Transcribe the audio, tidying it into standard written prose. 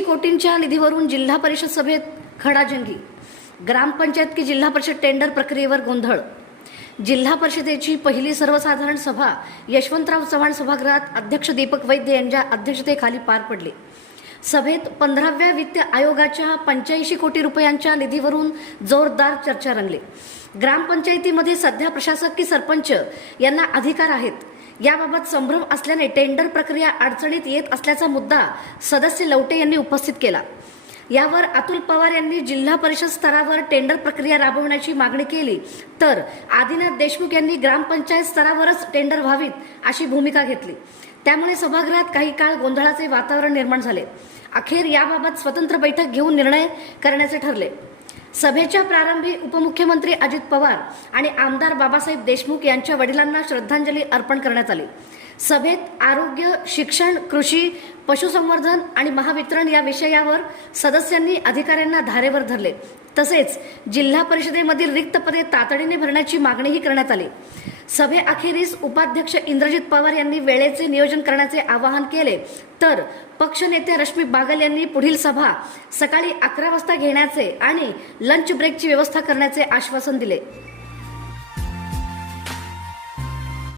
85 कोटींच्या निधीवरून जिल्हा परिषद सभेत खडाजंगी। ग्रामपंचायत की जिल्हा परिषद टेंडर प्रक्रियेवर गोंधळ। जिल्हा परिषदेची पहिली सर्वसाधारण सभा यशवंतराव चव्हाण सभागृहात अध्यक्ष दीपक वैद्य यांच्या अध्यक्षतेखाली पार पडली। सभेत 15व्या वित्त आयोगाच्या 85 कोटी रुपयांच्या निधीवरून जोरदार चर्चा रंगली। ग्रामपंचायतीमध्ये सध्या प्रशासक की सरपंच यांना अधिकार आहेत, याबाबत संभ्रम असल्याने टेंडर प्रक्रिया अडचणीत येत असल्याचा मुद्दा सदस्य लवटे यांनी उपस्थित केला। यावर अतुल पवार यांनी जिल्हा परिषद स्तरावर टेंडर प्रक्रिया राबवण्याची मागणी केली, तर आदिनाथ देशमुख यांनी ग्रामपंचायत स्तरावरच टेंडर व्हावीत अशी भूमिका घेतली। त्यामुळे सभागृहात काही काळ गोंधळाचे वातावरण निर्माण झाले। अखेर याबाबत स्वतंत्र बैठक घेऊन निर्णय करण्याचे ठरले। सभेच्या प्रारंभी उपमुख्यमंत्री अजित पवार आणि आमदार बाबासाहेब देशमुख यांच्या वडिलांना श्रद्धांजली अर्पण करण्यात आली। सभेत आरोग्य, शिक्षण, कृषी, पशुसंवर्धन आणि महावितरण या विषयावर सदस्यांनी अधिकाऱ्यांना धारेवर धरले। तसेच जिल्हा परिषदेमधील रिक्त पदे तातडीने भरण्याची मागणीही करण्यात आली। सभेअखेरीस उपाध्यक्ष इंद्रजित पवार यांनी वेळेचे नियोजन करण्याचे आवाहन केले, तर पक्षनेते रश्मी बागल यांनी पुढील सभा सकाळी 11 वाजता घेण्याचे आणि लंच ब्रेकची व्यवस्था करण्याचे आश्वासन दिले।